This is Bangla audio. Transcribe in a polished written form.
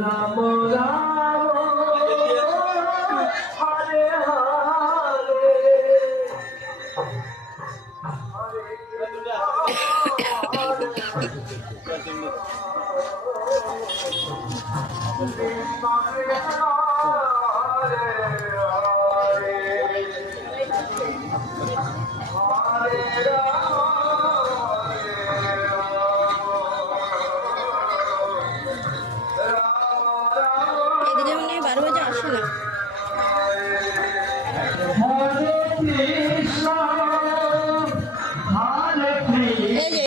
রাম রাম হরে হরে এদিকে মনে হয় 12 বাজে আসে না। হরে কৃষ্ণ হরে কৃষ্ণ